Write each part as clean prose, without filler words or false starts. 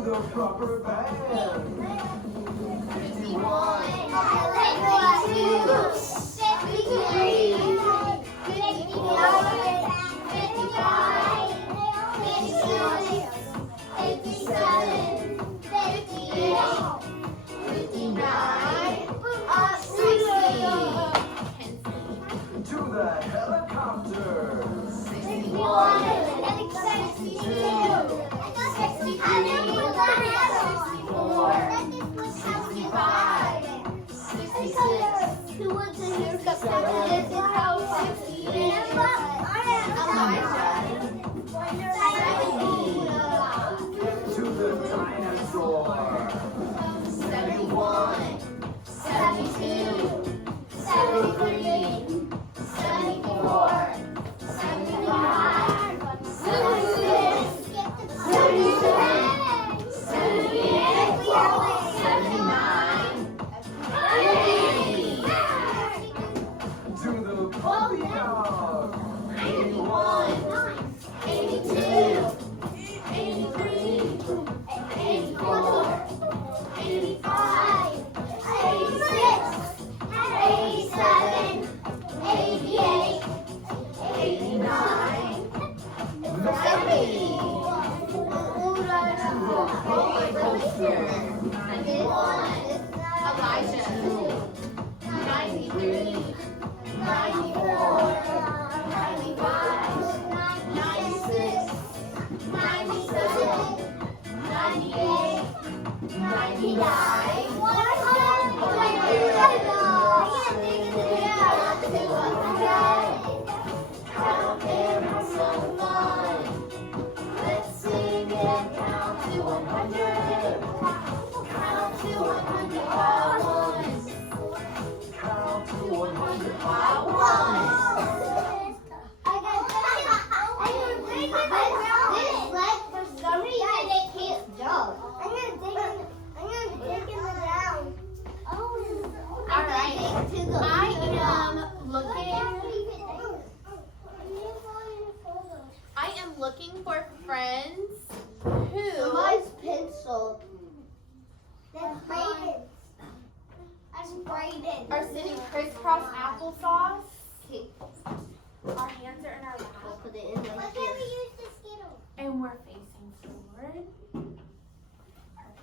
the proper band. 51, 52, 53, 54, 55, 56, 57, 58, 59, 60. To the helicopter. 61, 62, To the dinosaur. 71, 72, 73, 74, 75, 76, 77, 78, 79, 80. To the puppy dog. 81, 82, 83, 84, 85, 86, 87, 88, 89, 90. Roller coaster. 91, Elijah. 93, 94, 95, 96, 97, 98, 99, 100. Count them, have some fun. Let's sing and count to 100. Count to 100 by ones. Count to 100. By ones. This leg, for some reason, it can't jump. Alright, I am looking for friends who Somebody's pencil. That's Brayden's. That's Brayden. are sitting crisscross applesauce. Our hands are in our I'll lap put it in Why right can't we here. use the Skittles? and we're facing forward. Perfect.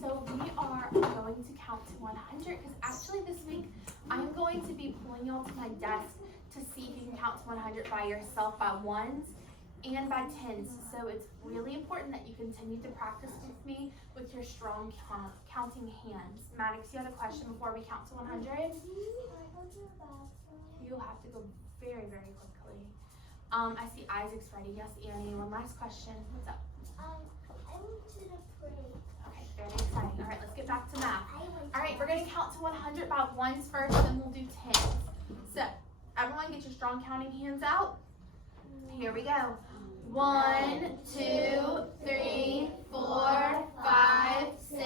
So we are going to count to 100 because actually this week I'm going to be pulling y'all to my desk to see if you can count to 100 by yourself by ones and by tens. So it's really important that you continue to practice with me with your strong counting hands. Maddox, you had a question before we count to 100? You'll have to go very, very quickly. I see Isaac's ready. Yes, Annie. One last question. What's up? I went to the parade. Okay, very exciting. All right, let's get back to math. All right, we're going to count to 100 by ones first, then we'll do tens. So, everyone get your strong counting hands out. Here we go. 1, 2, 3, 4, 5, 6,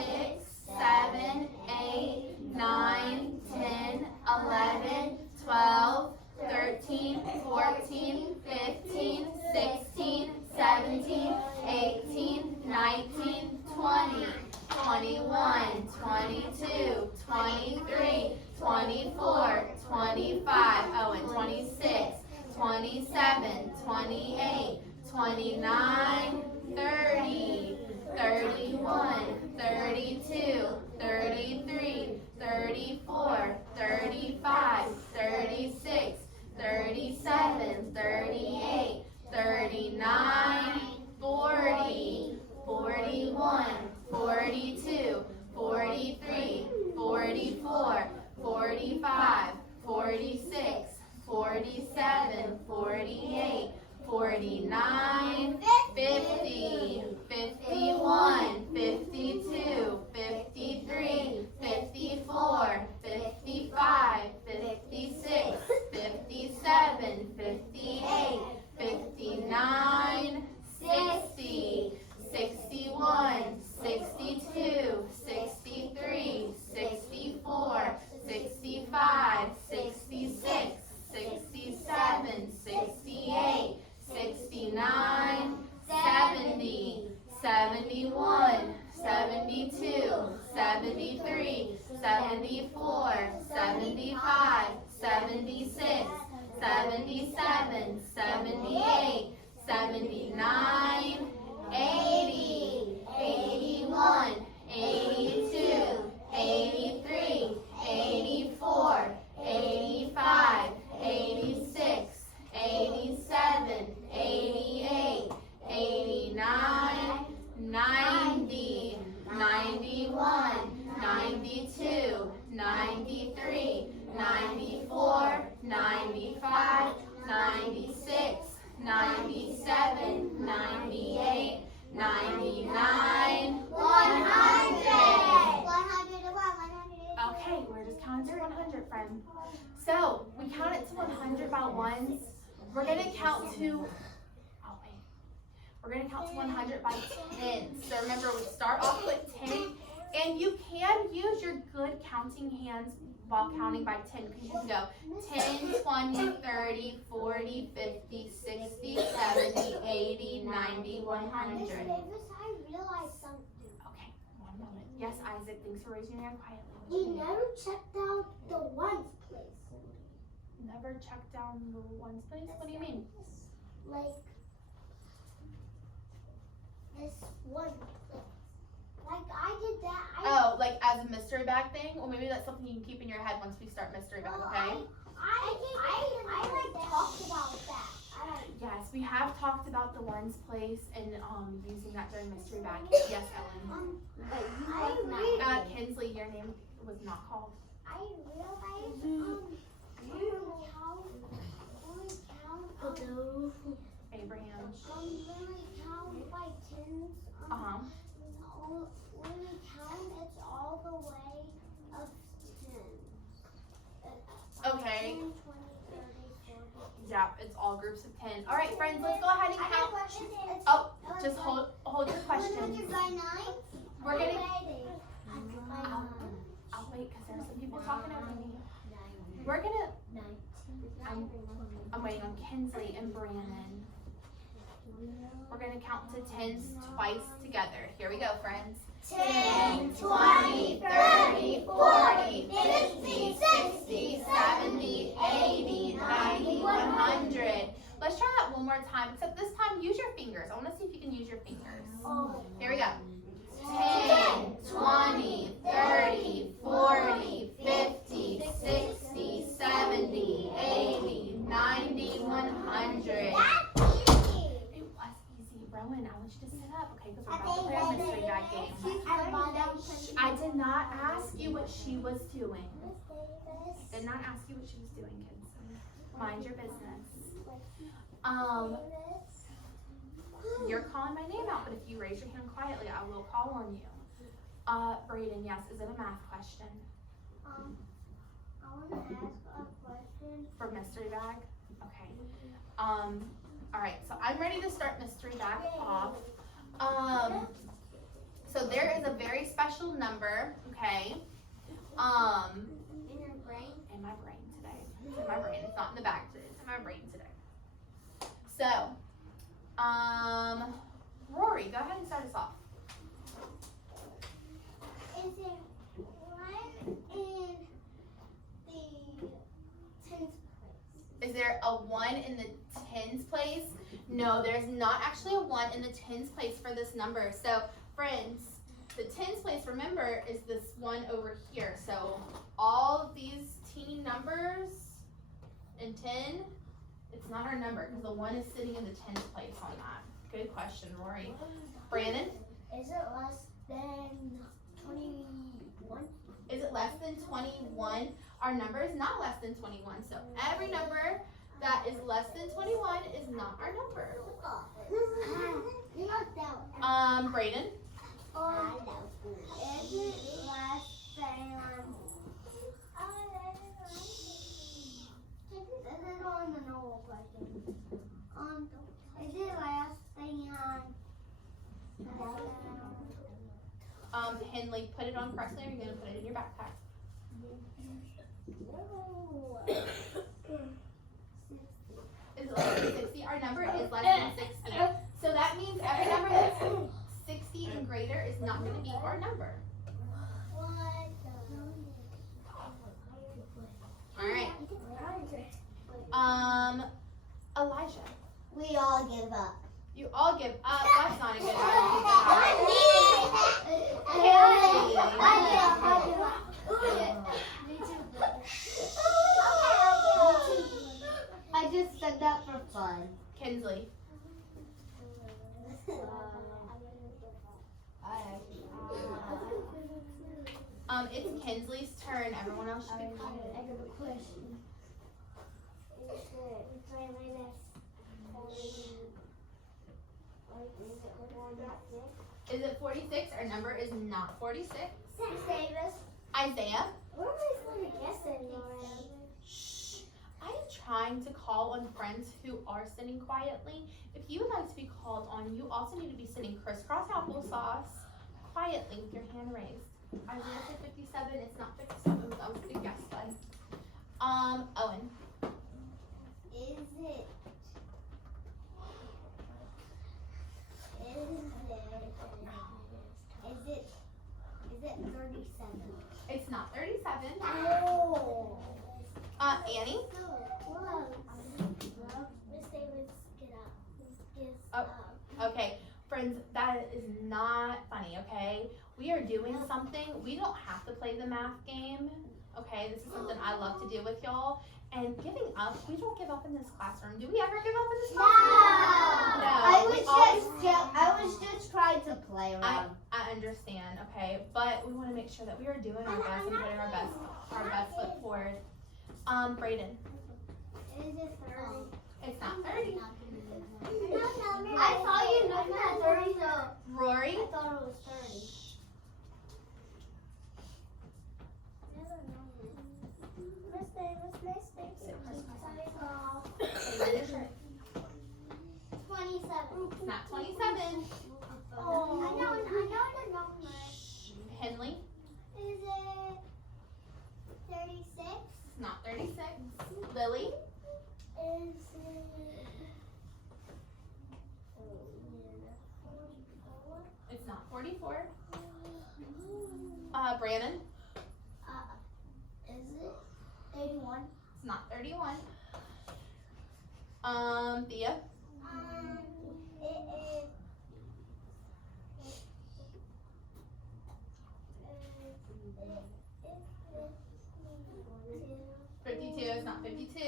7, 8, 9, 10, 11, 12, 13, 14, 15, 16, 17, 18, 19, 20, 21, 22, 23, 24, 25, and 26, 27, 28, 29, 30, 31, 32, 33, 34, 35, 36, 37, 38, 39, 40, 41, 42, 43, 44, 45, 46, 47, 48, 49, 50, 51, 71, 72, 73, 74, 75, 76, 77, 78, 79, 80, 81, 82, 83, 84, 85, 86, 87, 88, 89, 90, 91, 92, 93, 94, 95, 96, 97, 98, 99, 100. 101. Okay, we're just counting to 100, friend. So, we count it to 100 by ones. We're going to count to, oh wait. We're going to count to 100 by tens. So remember, we start off with 10. And you can use your good counting hands while counting by 10. Because you can go 10, 20, 30, 40, 50, 60, 70, 80, 90, 100. Miss Davis, I realized something. Okay, one moment. Yes, Isaac, thanks for raising your hand quietly. We never checked out the ones place. Never check down the ones place? What do you mean? Like this one place. Like I did that. Oh, like as a mystery bag thing? Well, maybe that's something you can keep in your head once we start mystery bag, okay? I like talked about that. Yes, we have talked about the ones place and using that during mystery bag. Yes, Ellen. Kinsley, your name was not called. I realized we count Abraham. really count by tens. Uh-huh. When we count, it's all the way of 10. Okay. 10, 20, 30, 40. Yeah, it's all groups of 10. All right, friends, let's go ahead and I have a count. question. Oh, just hold your questions. 100 by 9? We're gonna. 100 by 9. I'll wait because there's some people talking over me. We're gonna. I'm waiting on Kinsley and Brandon. We're gonna count to tens twice together. Here we go, friends. 10, 20, 30, 40, 50, 60, 70, 80, 90, 100. Let's try that one more time, except this time use your fingers. I want to see if you can use your fingers. Here we go. 10, 20, 30, 40, 50, 60, 70, 80, 90, 100. It was easy. Rowan, I want you to sit up, okay? Because we're about to play a mystery bag game. I did not ask you what she was doing. Did not ask you what she was doing, kids. Mind your business. You're calling my name out, but if you raise your hand quietly, I will call on you. Brayden, yes, is it a math question? I want to ask a question. For mystery bag? Okay. All right, so I'm ready to start mystery bag off. So there is a very special number, okay? In your brain? In my brain today. It's in my brain. It's not in the bag today. It's in my brain today. So, Rory, go ahead and start us off. Is there one in the tens place? Is there a 1 in the tens place? No, there's not actually a 1 in the tens place for this number. So, friends, the tens place, remember, is this one over here. So, all of these teeny numbers in 10, it's not our number because the 1 is sitting in the tens place on that. Good question, Rory. Brandon? Is it less than 21? Is it less than 21? Our number is not less than 21. So every number that is less than 21 is not our number. Brayden? Is it less than... This is only the normal question. Is it less than... Henley, put it on correctly or you're going to put it in your backpack. Is it less than 60? Our number is less than 60. So that means every number that's 60 60 and greater is not going to be our number. What All right. Elijah, we all give up. you all give up. That's not a good attitude I just said that for fun. to have. Kinsley, it's Kinsley's turn. Everyone else should be quiet. I have a question. Is it 46? Our number is not 46. Davis. Isaiah, What am I supposed to guess anymore? shh. I am trying to call on friends who are sitting quietly. If you would like to be called on, you also need to be sitting crisscross applesauce quietly with your hand raised. Isaiah said 57. It's not 57, but that was a good guess, bud. Owen. Is it 37? It's not 37. Oh. Annie. Miss Davis, get Oh. up. Okay, friends, that is not funny, okay? We are doing something. We don't have to play the math game, okay? This is something I love to do with y'all. And giving up, we don't give up in this classroom. Do we ever give up in this classroom? No. I was just trying to play around. I understand, okay? But we want to make sure that we are doing our best and putting our best foot forward. Brayden. Is it 30? It's not 30. I saw you looking at 30, so Rory. I thought it was 30. Miss Davis. Sit crisscross. It's 27. It's not 27. Oh, I know the number. Henley. Is it 36? It's not 36. Lily. Is it 44? It's not 44. Brandon. Is it 81? It's not 31. Thea. It is 52. It's not 52.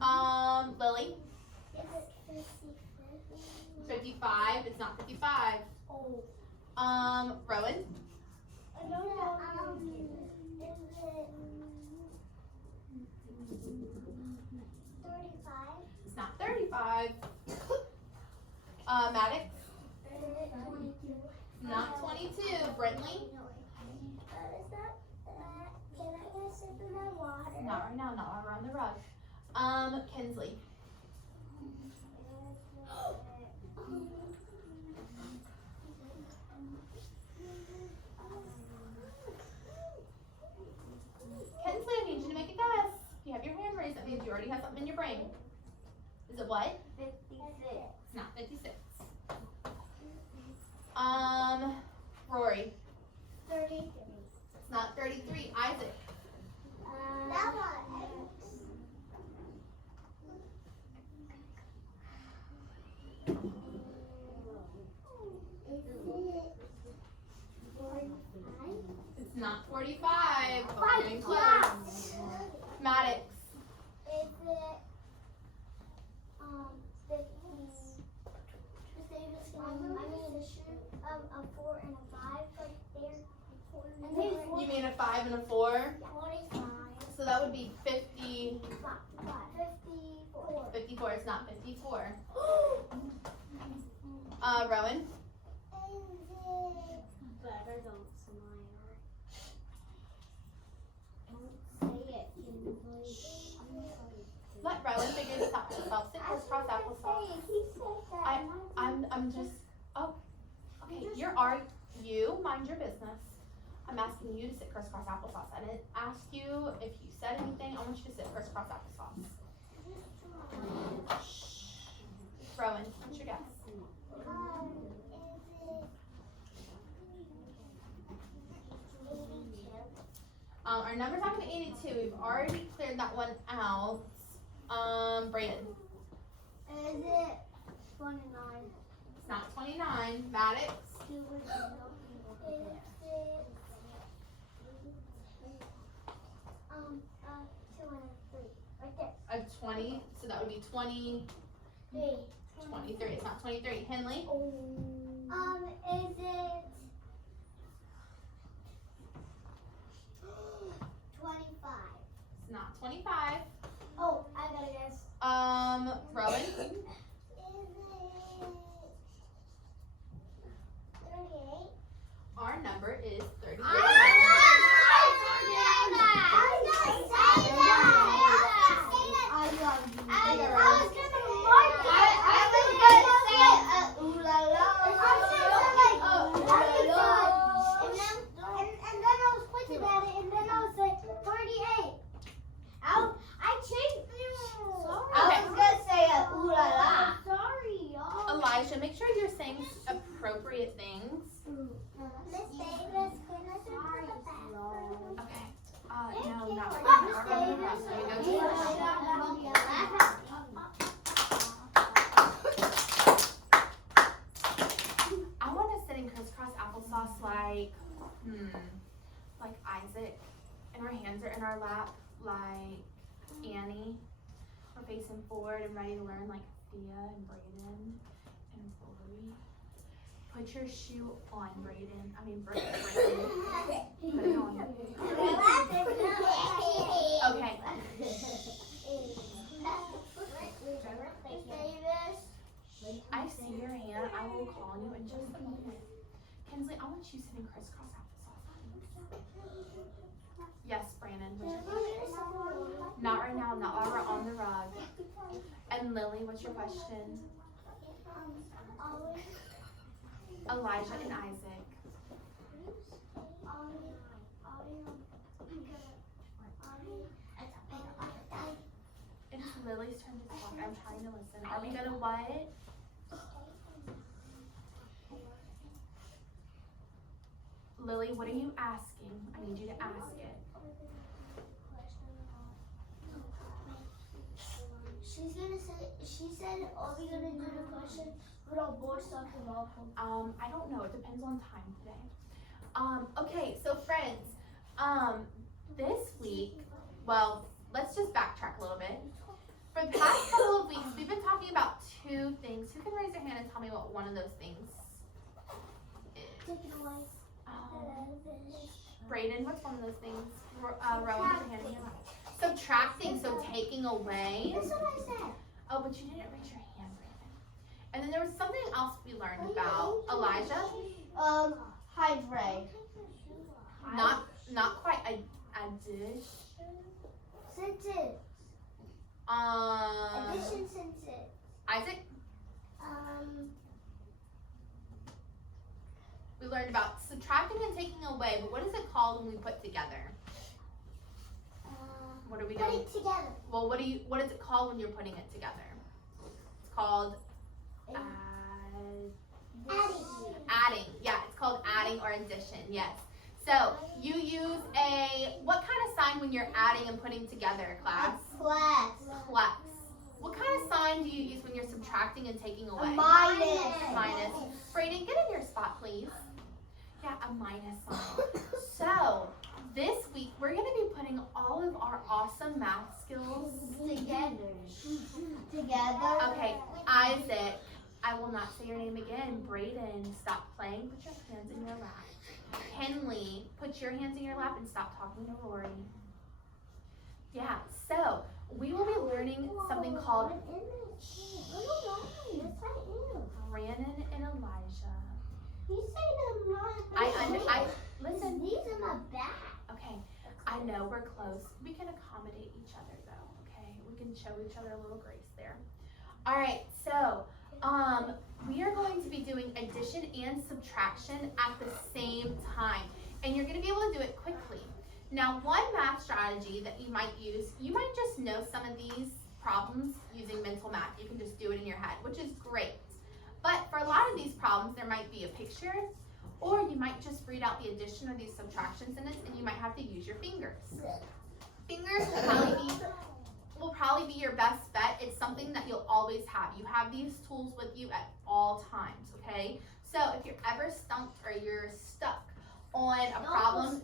Yeah. Lily. Is it 55. It's not 55. Oh. Rowan. I don't know. Is it 35? It's not 35. Maddox. Is it 22? Not 22. Brentley. Is that? Can I get a sip of my water? Not right now. Not while we're on the rug. Kinsley. Kinsley, I need you to make a guess. If you have your hand raised, that means you already have something in your brain. Is it what? 56. It's not 56. Rory. 33. It's not 33. Isaac. That one. It's not 45. But we're getting close. Maddox. Is it 50? A 4 and a 5 right there. And then You mean a 5 and a 4? 45. So that would be 50. 54. 54. It's not 54. Rowan. Better don't smile. Don't say it, Kinsley. Let Rowan figure this out herself. Sit crisscross applesauce. I'm just. Oh. Okay. You mind your business. I'm asking you to sit crisscross applesauce. I didn't ask you if you said anything. I want you to sit crisscross applesauce. Shh. Rowan, what's your guess? Is Our number's not gonna be 82. We've already cleared that one out. Brayden. Is it 29? It's not 29. Maddox. Is it 203? Right there. A 20. So that would be 20. 23. It's not 23. Henley. Is it 25? It's not 25. Oh, I gotta guess. Rowan. Is it 38? Our number is 38. Elijah, make sure you're saying appropriate things. Okay. No, not right now. Not right now. So you go to the I want to sit in crisscross applesauce like Isaac, and our hands are in our lap like Annie. We're facing forward and ready to learn like Thea and Brayden and Rory. Put your shoe on, Brayden. Brayden. Put it on. Okay. I see your hand. I will call you in just a moment. Kinsley, I want you sitting crisscross applesauce. Yes, Brandon. Not right now. Not while we're on the rug. And Lily, what's your question? Elijah and Isaac. It is Lily's turn to talk. I'm trying to listen. Are we gonna what? Lily, what are you asking? I need you to ask it. She said, are we gonna do the question with our board soccer ball? I don't know. It depends on time today. Okay, so friends, this week, well, let's just backtrack a little bit. For the past couple of weeks, we've been talking about two things. Who can raise their hand and tell me what one of those things is? Take it away. Brayden, what's one of those things? Rowan, put your hand in your lap. Subtracting, so taking away. That's what I said. Oh, but you didn't raise your hand, Brayden. And then there was something else we learned about. Elijah? Hydrate. Not quite a dish. Sentence. Addition sentence. Isaac? We learned about subtracting and taking away, but what is it called when we put together? What are we doing? Put it together. Well, what is it called when you're putting it together? It's called adding. Yeah, it's called adding or addition. Yes. So you use what kind of sign when you're adding and putting together, class? Plus. What kind of sign do you use when you're subtracting and taking away? Minus. Brayden, get in your spot, please. Yeah, a minus sign. So this week we're going to be putting all of our awesome math skills Together. Okay, Isaac, I will not say your name again. Brayden, stop playing. Put your hands in your lap. Henley, put your hands in your lap and stop talking to Rory. Yeah, so we will be learning something called Brandon and Elijah. You say them not. Listen. These are my back. Okay, I know we're close. We can accommodate each other though, okay? We can show each other a little grace there. All right, so we are going to be doing addition and subtraction at the same time. And you're gonna be able to do it quickly. Now, one math strategy that you might use, you might just know some of these problems using mental math. You can just do it in your head, which is great. But for a lot of these problems, there might be a picture Or you might just read out the addition or the subtraction sentence and you might have to use your fingers. Fingers will probably be your best bet. It's something that you'll always have. You have these tools with you at all times, okay? So if you're ever stumped or you're stuck on a problem,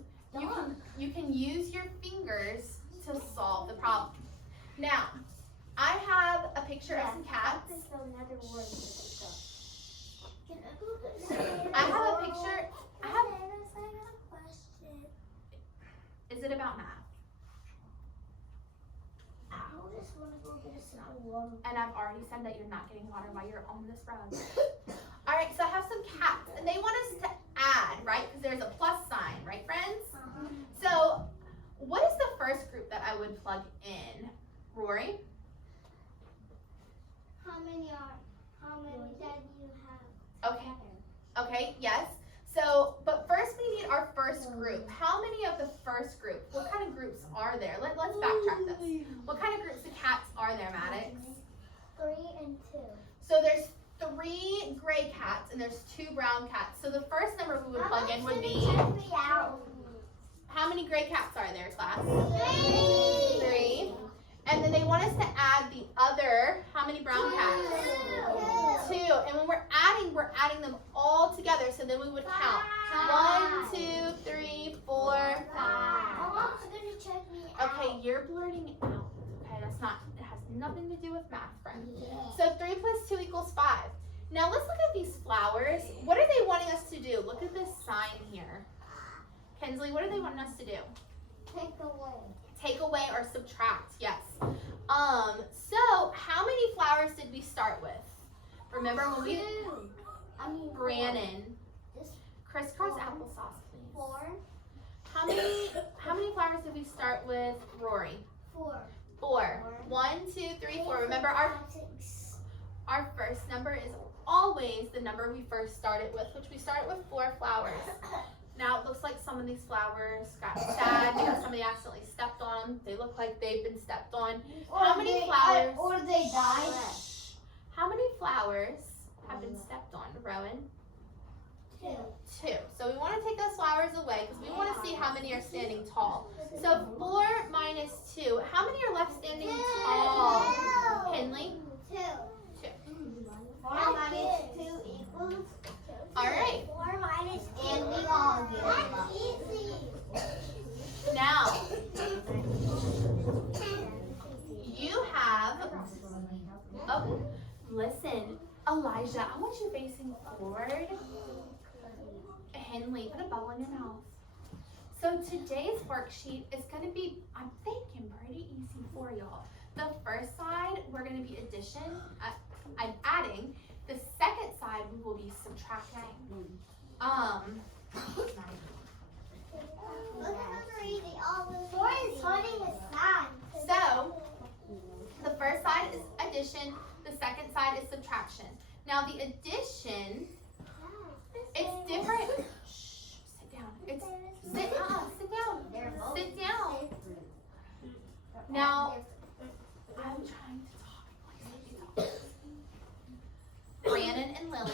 you can use your fingers to solve the problem. Now, I have a picture of some cats. I have a picture. Is it about math? And I've already said that you're not getting water while you're on this rug. All right, so I have some cats, and they want us to add, right? Because there's a plus sign, right, friends? So, what is the first group that I would plug in? Rory? How many that you have? Okay. Okay, yes. So, but first we need our first group. How many of the first group? What kind of groups are there? Let's backtrack this. What kind of groups of cats are there, Maddox? 3 and 2. So there's 3 gray cats and there's 2 brown cats. So the first number we would plug in would be, how many gray cats are there, class? 3. And then they want us to add the other, how many brown cats? 2. And when we're adding them all together. So then we would count. 1, 2, 3, 4, 5. Mom's gonna check me out. Okay, you're blurting out. Okay, that's not, it has nothing to do with math, friend. So 3 plus 2 equals 5. Now let's look at these flowers. What are they wanting us to do? Look at this sign here. Kinsley, what are they wanting us to do? Take away. Take away or subtract, yes. So how many flowers did we start with? Remember when we, Brannon, crisscross applesauce, please. 4. How many flowers did we start with, Rory? 4. 4. 1, 2, 3, 4. Remember our first number is always the number we first started with, which we started with 4 flowers. Now it looks like some of these flowers got sad because somebody accidentally stepped on them. They look like they've been stepped on. How many flowers? Or they died. How many flowers have been stepped on, Rowan? 2. So we want to take those flowers away because we want to see how many are standing tall. So 4 minus 2. How many are left standing tall? Henley? 2. 2. 4 minus 2 equals 2. All right. 4 minus and we all get it. That's easy. Now, you have, oh, listen, Elijah, I want you facing forward. Henley, put a bubble in your mouth. So today's worksheet is going to be, I'm thinking, pretty easy for y'all. The first side, we're going to be addition, I'm adding. The second side, we will be subtracting. So, the first side is addition, the second side is subtraction. Now the addition, it's different. Shh, sit down. Sit down. Sit down. Now, I'm trying to talk. Brannon and Lily.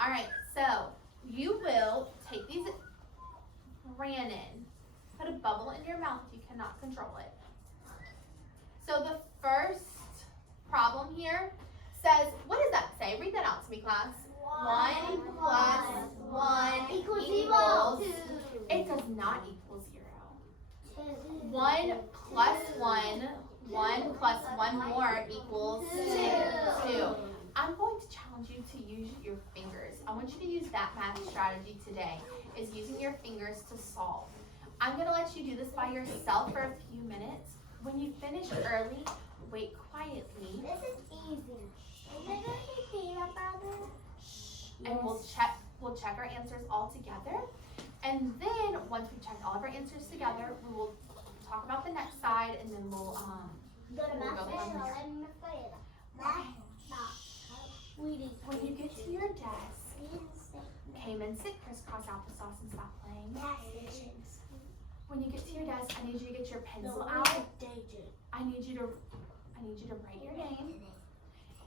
All right, so you will take these. Brannon, put a bubble in your mouth if you cannot control it. So the first problem here says, what does that say? Read that out to me, class. 1 plus 1 equals. It does not equal 0. 1 plus 1, 1 plus 1 more equals 2. I'm going to challenge you to use your fingers. I want you to use that math strategy today, is using your fingers to solve. I'm going to let you do this by yourself for a few minutes. When you finish early, wait quietly. This is easy. Is there going to be peanut butter? And we'll check our answers all together. And then once we've checked all of our answers together, we will talk about the next side, and then we'll Go to we'll go from there. When you get to your desk, came and sit crisscross applesauce and stop playing. When you get to your desk, I need you to get your pencil out. I need you to write your name,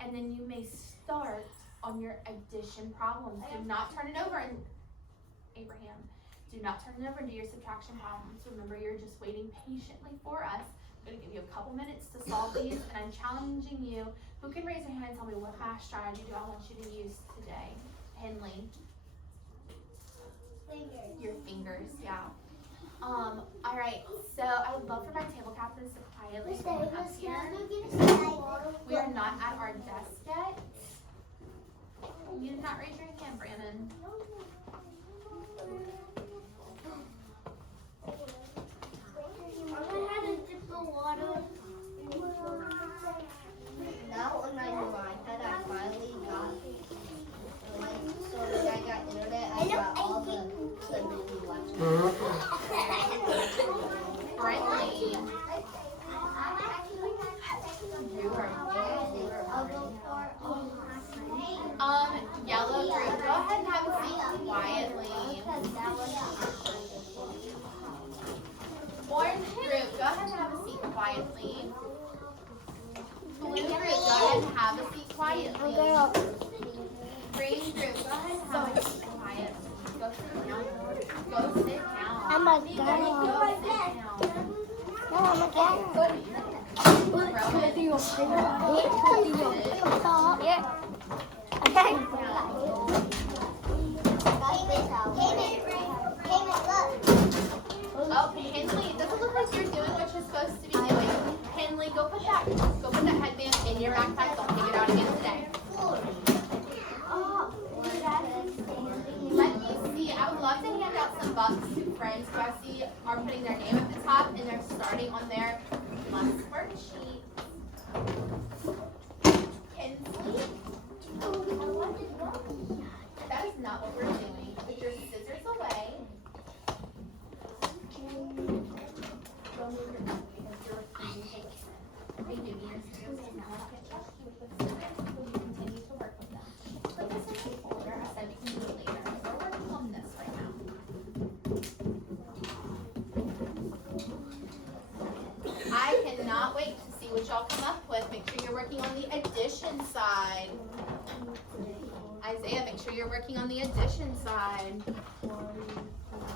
and then you may start on your addition problems. Do not turn it over, and Abraham, do not turn it over and do your subtraction problems. Remember, you're just waiting patiently for us. I'm gonna give you a couple minutes to solve these, and I'm challenging you. Who can raise their hand and tell me what math strategy do I want you to use today? Henley. Fingers. Your fingers, yeah. All right, so I would love for my table captains to quietly come up here. We are not at our desk yet. You did not raise your hand, Brandon. I had to dip the water. Now on my new iPad, I finally got, so when I got internet, I got all the movie watching. Brightly. Yellow group, go ahead and have a seat quietly. Orange group, go ahead and have a seat quietly. Blue group, go ahead and have a seat quietly. Green group, go ahead and have a seat quietly. Go sit down. Go sit down. I'm a Go sit girl. down. No, I'm a girl. Yeah. Okay. Oh, Henley, it doesn't look like you're doing what you're supposed to be doing. Henley, go put that headband in your backpack. Don't take it out again today. Let me see. I would love to hand out some bucks to friends who I see are putting their name at the top and they're starting on their must worksheet. Kinsley? That is not what we're doing. Put your scissors away. Don't move your mouth because you're refusing to take. Hey, give me your scissors. And now I can trust you with the scissors. Will you continue to work with them? Put this in your folder. I said you can do it later. We're working on this right now. I cannot wait to see what y'all come up with. Make sure you're working on the addition side. Isaiah, make sure you're working on the addition side.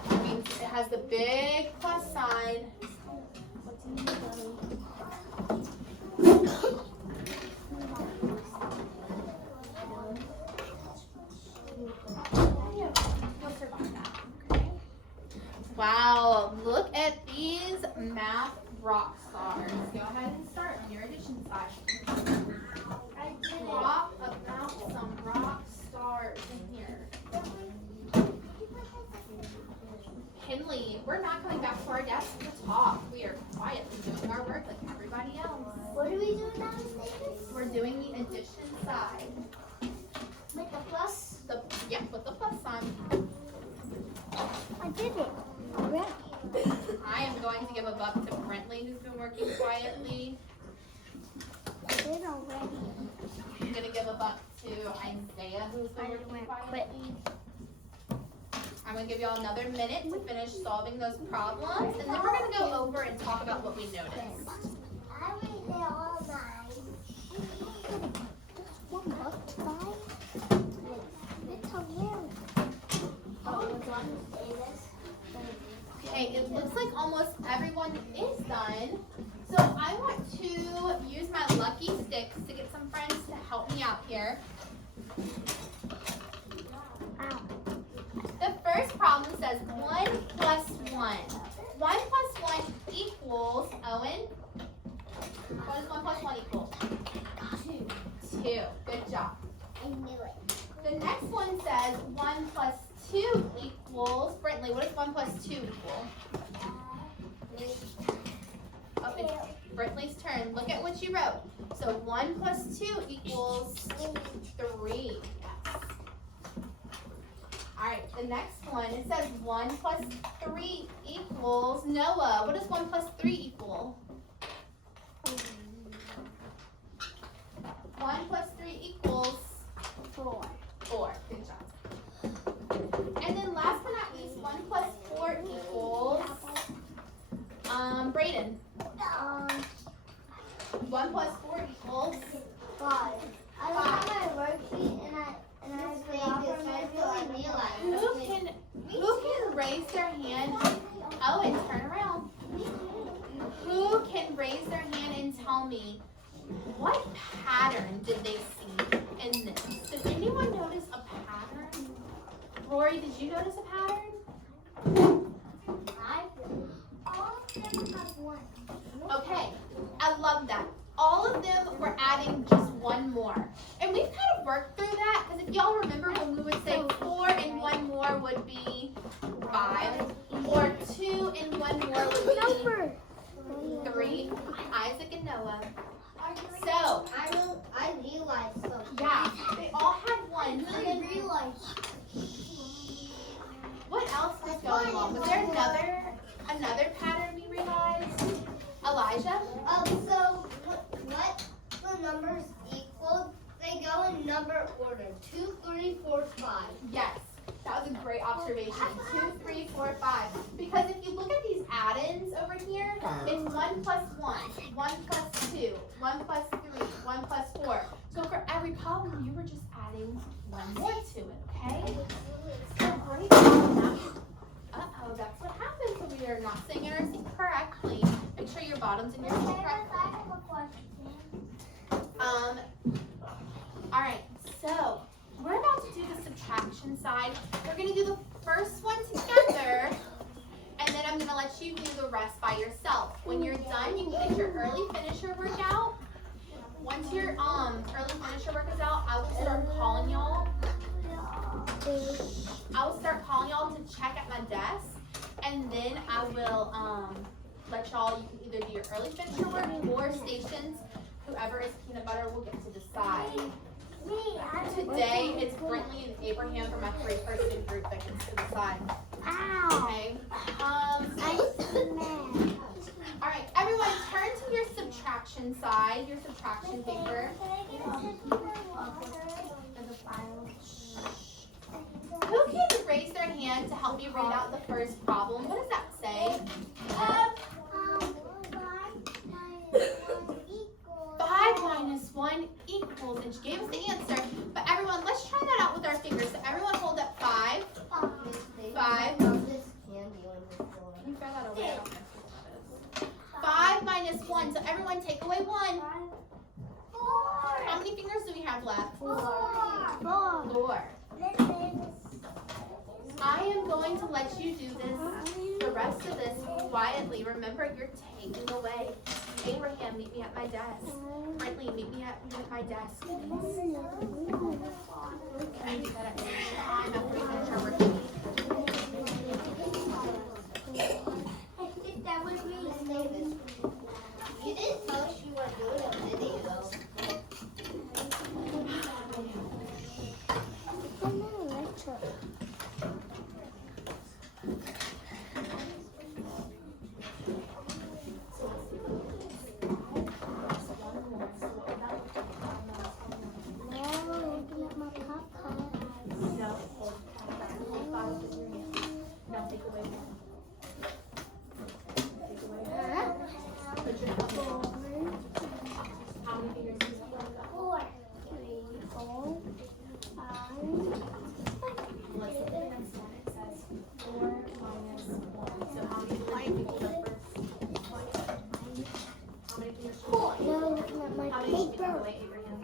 That means it has the big plus sign. You'll survive that, okay? Wow, look at these math rock stars. Go ahead and start on your addition side. Drop about some rock stars in here. Henley, we're not coming back to our desk to talk. We are quietly doing our work like everybody else. What are we doing downstairs? We're doing the addition side. With the plus? With the plus sign. I did it already. I am going to give a buck to Brentley, who's been working quietly. I did already. I'm going to give a buck to Isaiah, who's been working quietly. I'm going to give y'all another minute to finish solving those problems, and then we're going to go over and talk about what we noticed. I read there all night. One book to buy? It's a real. Okay, it looks like almost everyone is done. So I want to use my lucky sticks to get some friends to help me out here. The first problem says 1 plus 1. 1 plus 1 equals, Owen? What does 1 plus 1 equal? 2. 2. Good job. I knew it. The next one says 1 plus 2 equals, Brentley, what does 1 plus 2 equal? Oh, it's Brentley's turn. Look at what you wrote. So 1 plus 2 equals 3. Alright, the next one, it says 1 plus 3 equals, Noah, what does 1 plus 3 equal? 1 plus 3 equals 4. 4. Good job. And then last but not least, 1 plus 4 equals, Brayden. 1 plus 4 equals 5. I looked at my worksheet and raise their hand? Oh, and turn around. Who can raise their hand and tell me what pattern did they see in this? Did anyone notice a pattern? Rory, did you notice a pattern? All of them have one. Okay, I love that. All of them were adding just one more. And we've kind of worked through that because if y'all remember when we would say 4 and 1 more would be 5, or 2 and 1 more would be 3, Isaac and Noah. So, I realized something. yeah, they all had one. I didn't realize. What else was going on? Was there another pattern we realized? Elijah? So what the numbers equal, they go in number order. 2, 3, 4, 5. Yes, that was a great observation. 2, 3, 4, 5. Because if you look at these add-ins over here, it's 1 plus 1, 1 plus 2, 1 plus 3, 1 plus 4. So for every problem, you were just adding one more to it, okay? So great. Uh-oh, that's what happens when we are not saying our seat correctly. Make sure your bottom's in your seat correctly. All right, so we're about to do the subtraction side. We're gonna do the first one together, and then I'm gonna let you do the rest by yourself. When you're done, you can get your early finisher workout. Once your early finisher work is out, I will start calling y'all. To check at my desk, and then I will let y'all, you can either do your early finisher work or stations. Whoever is peanut butter will get to decide. Today, it's Brentley and Abraham from my 3-person group that gets to decide. Okay? All right, everyone turn to your subtraction side, your subtraction paper. Who can raise their hand to help me read out the first problem? What does that say? 5 minus 1 equals, and she gave us the answer. But everyone, let's try that out with our fingers. So everyone hold up 5. 5. Can you throw that away? I don't know what that is. 5 minus 1. So everyone take away 1. How many fingers do we have left? 4. I am going to let you do this, the rest of this quietly. Remember, you're taking away. Abraham, meet me at my desk. Brentley, meet me at my desk. Please. Can I do that at the same time after we finish our work? You didn't tell us you were doing a video. Now take away 1. Take away 1. Put your elbow. How many fingers do you have? 4, 3, 4, 5. Let's look at the next one. It says 4 minus 1. So how many fingers do you hold up first? How many fingers do you hold up? No, looking at my How many should we take paper. away, Abraham?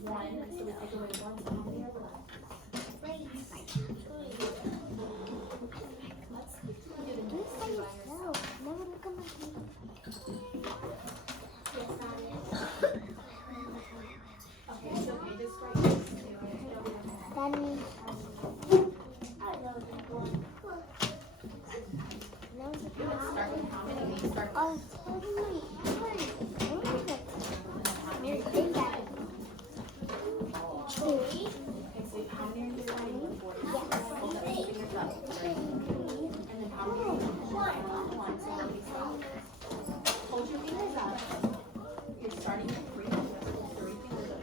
1. So we take away 1. So how many are left? Never look at my paper. Okay, so okay, just write this. That means Let's start with how many? We start oh, okay, so how many are you writing? 4. Hold up your fingers up. And then how many are you writing? 1. So how many stop? Hold your fingers up. You're starting with 3. Hold 3 fingers up.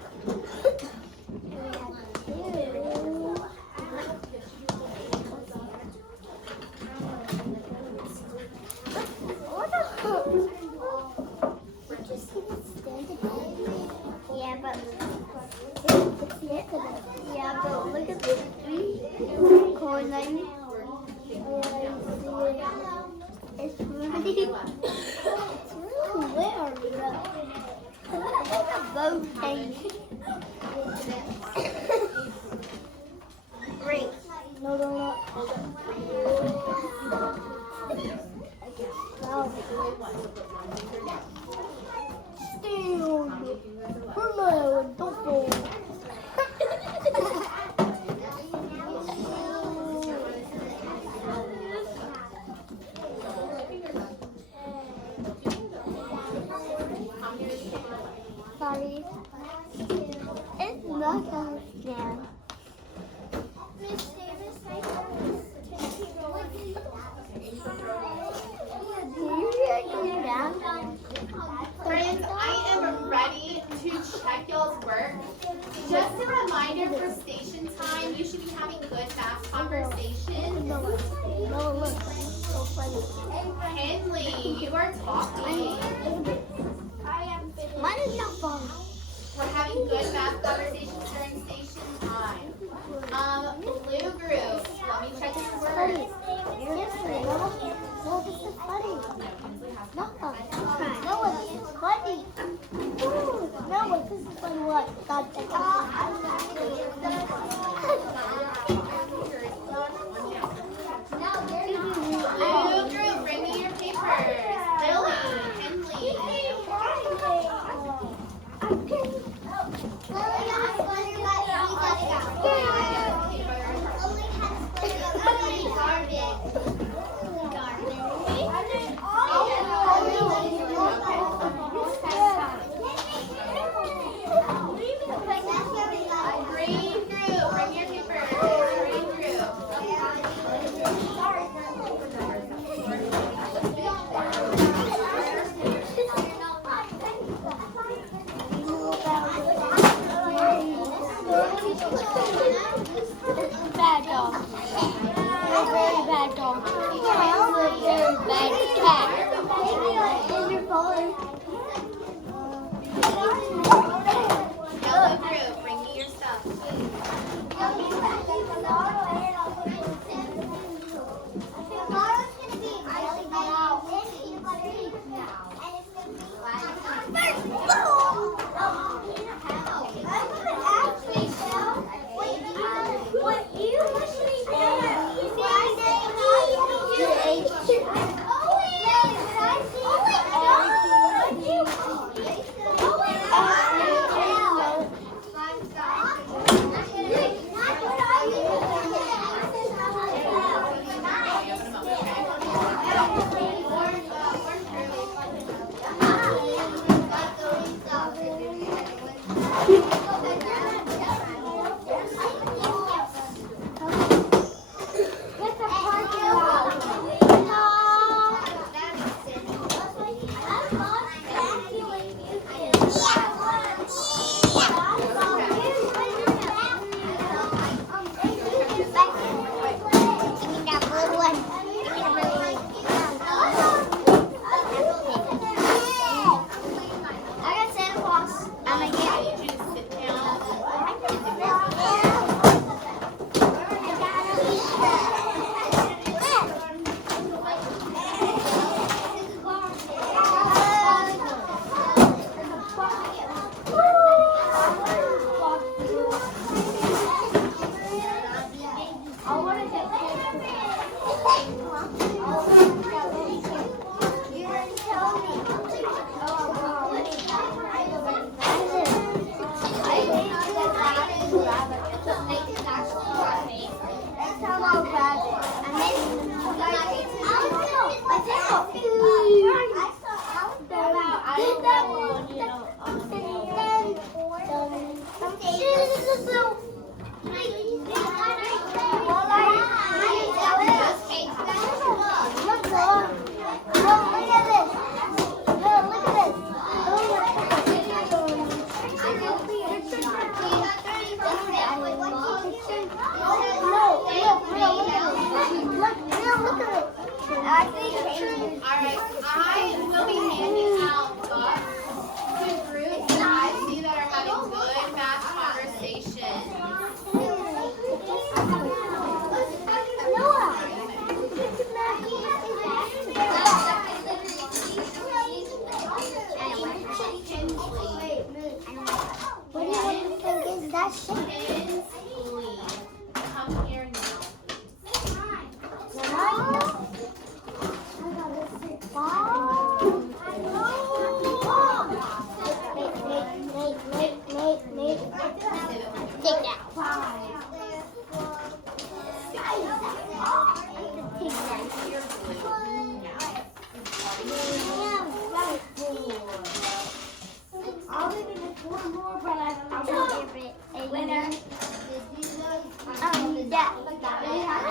Ready? It's really, it's really weird. It's like a boat thing. Great. No. Still. Hello, don't fall. Sorry. It's not a scam. Friends, I am ready to check y'all's work. Just a reminder for station time, you should be having good math conversations. No, look. So funny. Henley, you are talking. Mine is not fun. We're having good math conversations during station time. Blue group, let me check your Funny. work. Seriously, no, this is funny. No, it's funny. No, this is funny. What? God, Blue group, bring me your papers. Lily, Henley.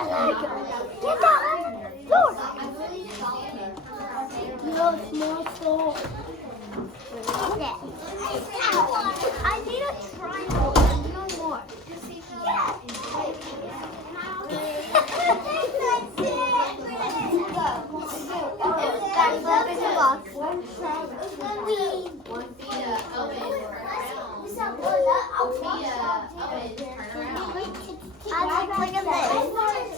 Get down. Sword. No, small sword. I need a triangle. No more. Bring your pencils, please.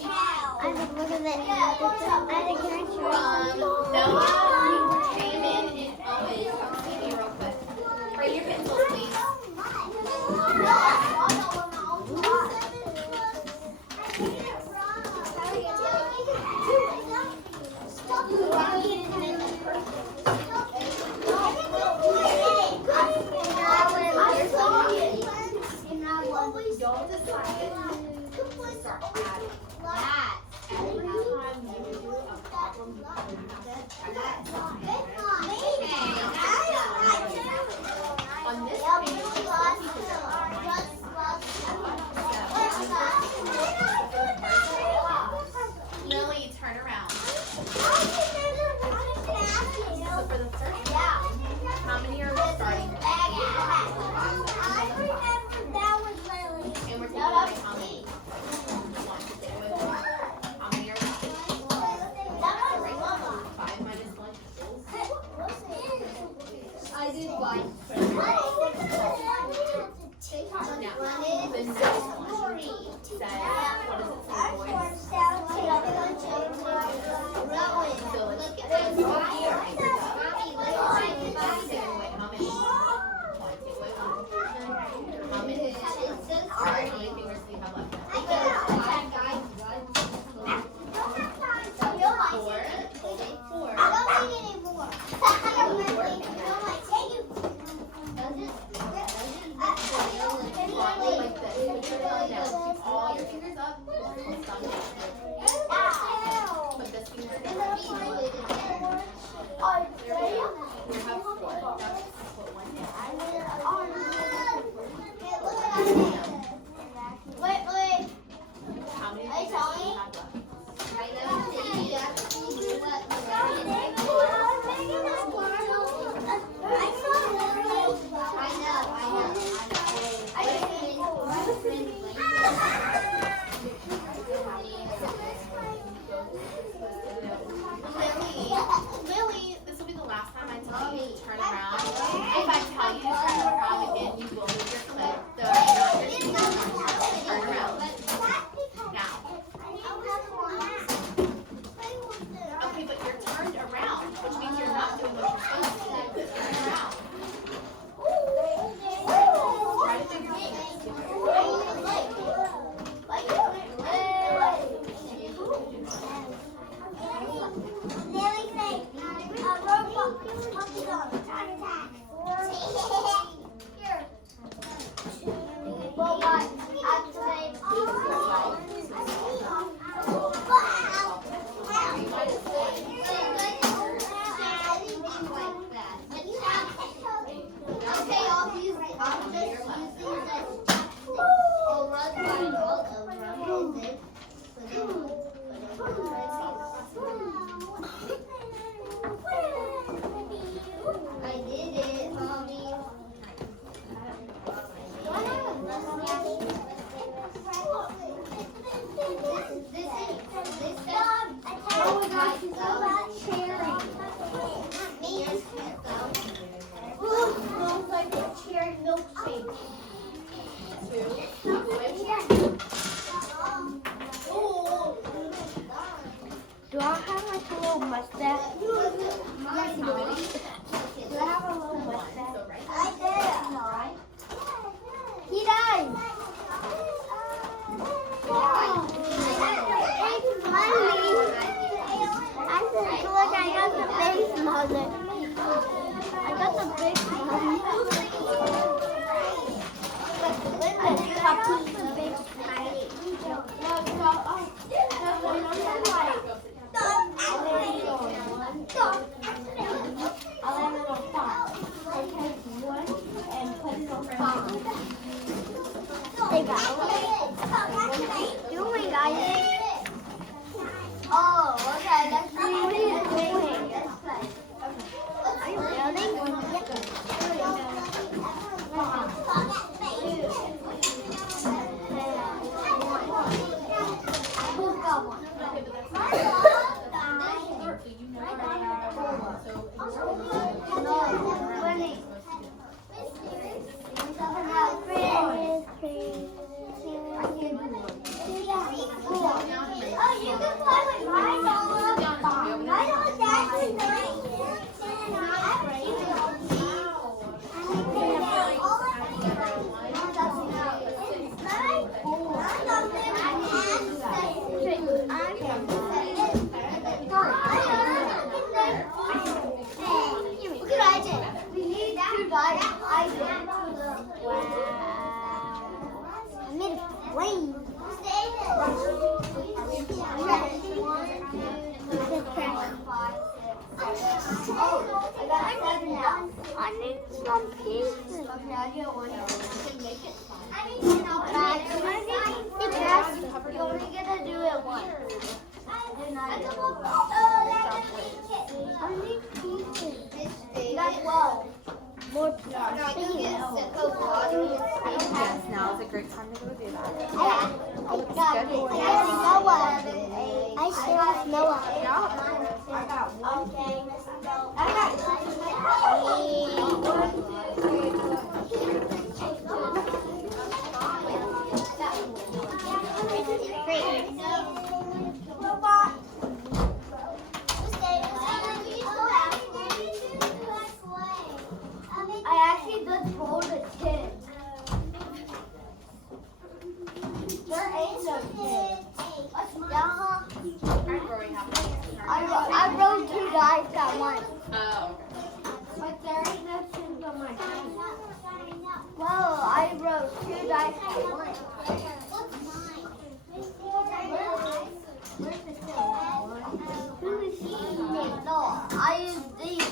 Y'all decided to start adding that every time you do a problem. On this Lily, turn around. So for the first round, how many are we starting with? And we're taking away how many? One. Take away one. How many are we? 5 minus 1 equals? I did one. Now, the next one says, what does it say, boys? So let's get this one here. Take away how many? One. Take away one. How many? Alright, how many fingers do you have left? 4. Like this. Put your belly down. Keep all your fingers up. Put this finger down. You have 4. Now put one down. How many fingers do you have left? Lily, this will be the last time I tell you to turn around. If I tell you to turn around again, you will lose your clip. So you're not just turn around. Now. Okay, but you're turned around, which means you're not doing what you're supposed to do. Turn around. Try to do your fingers. Do I have like a little mustache? Yes, do I have a little mustache? I did. No. He does. I said, look, I got the big mother. I got the big mother. I got the big Doing, guys. Yeah. Alright, Rory, how many? I wrote 2 dice at once. Oh, But there is no 2 on my dice. Well, I wrote 2 dice at once. Who is he? No, I use these.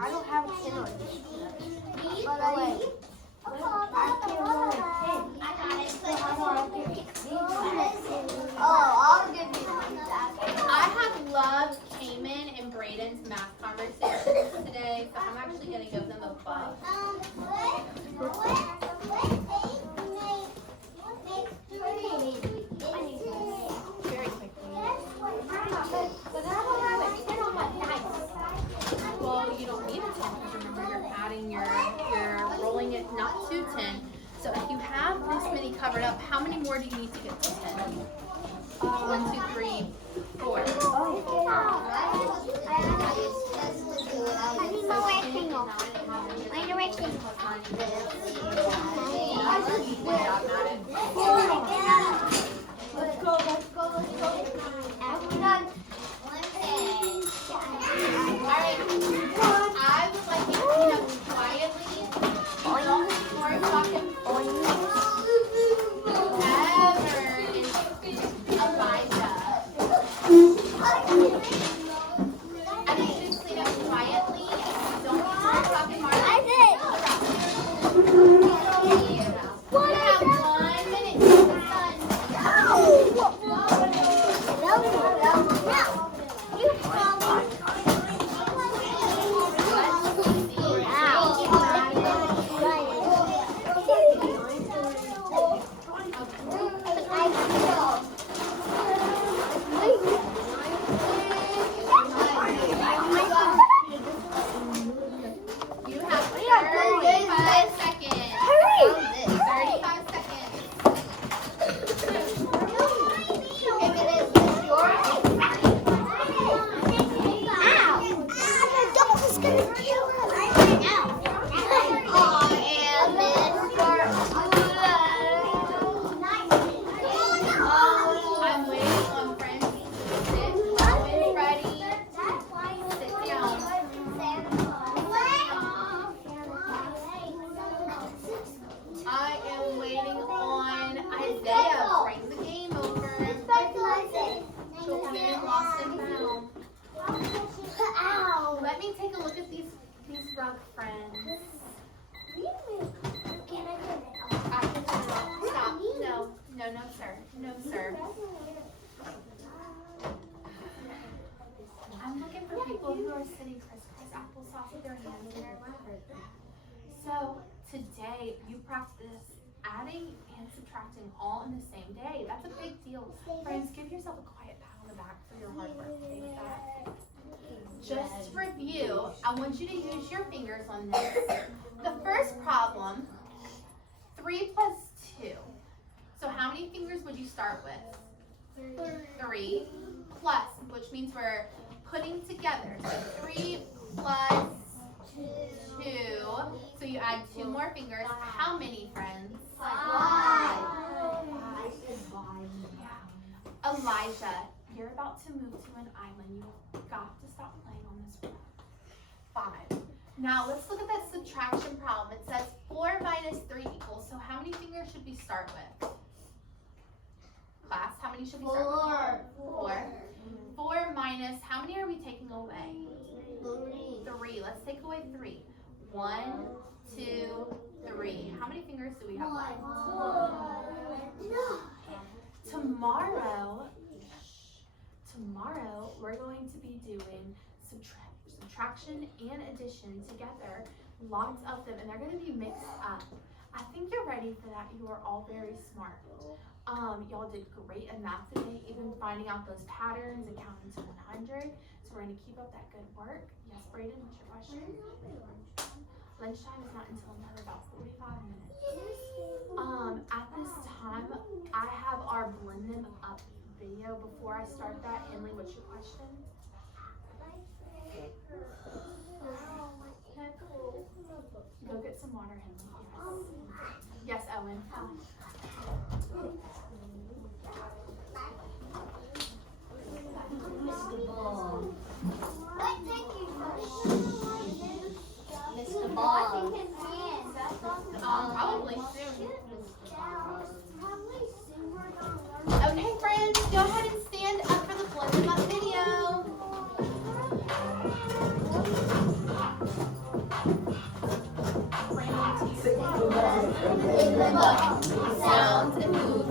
I don't have a pen on this. By the way, I can't roll a pen. Oh, I'll give you these. I have loved Cayman and Braden's math conversations today, so I'm actually going to give them a 5. Very quickly. Well, you don't need a 10 because remember you're adding you're rolling it not to 10. So if you have this many covered up, how many more do you need to get to 10? 1, 2, 3, 4. I need my rectangle. My rectangle. Let's go. Everyone. Alright, I would like you to clean up quietly. Before talking forever is Elijah. I need you to clean up quietly. Don't start talking more. You have 1 minute to get this done. You have 35 seconds. 35 seconds. If it is your I'm waiting on friends to sit. When ready, sit down. I am waiting on Isaiah. Bring the game over. Get lost and found. Let me take a look at these rug friends. Stop. No, sir. No, sir. I'm looking for people who are sitting crisscross applesauce with their hands in their lap. So today you practice adding and subtracting all in the same day. That's a big deal. Friends, give yourself a quiet pat on the back for your hard work. Okay with that? Just to review, I want you to use your fingers on this. The first problem, 3 plus 2. So how many fingers would you start with? 3 plus, which means we're putting together. So 3 plus 2. So you add 2 more fingers. How many, friends? 5. Yeah. Elijah, you're about to move to an island. You've got to stop playing on this road. 5. Now let's look at that subtraction problem. It says 4 minus 3 equals. So how many fingers should we start with? Class, how many should we start with? 4. 4 minus, how many are we taking away? 3. Let's take away 3. 1, 2, 3. How many fingers do we have left? Tomorrow, we're going to be doing subtraction and addition together. Lots of them, and they're going to be mixed up. I think you're ready for that. You are all very smart. Y'all did great in math today, even finding out those patterns and counting to 100. So we're going to keep up that good work. Yes, Braden, what's your question? Lunchtime is not until another about 45 minutes. At this time, I have our blend them up video. Before I start that, Henley, what's your question? Go get some water, Henley. Yes, Owen. go ahead and stand up for the Blow Them Up video. Sounds and moves.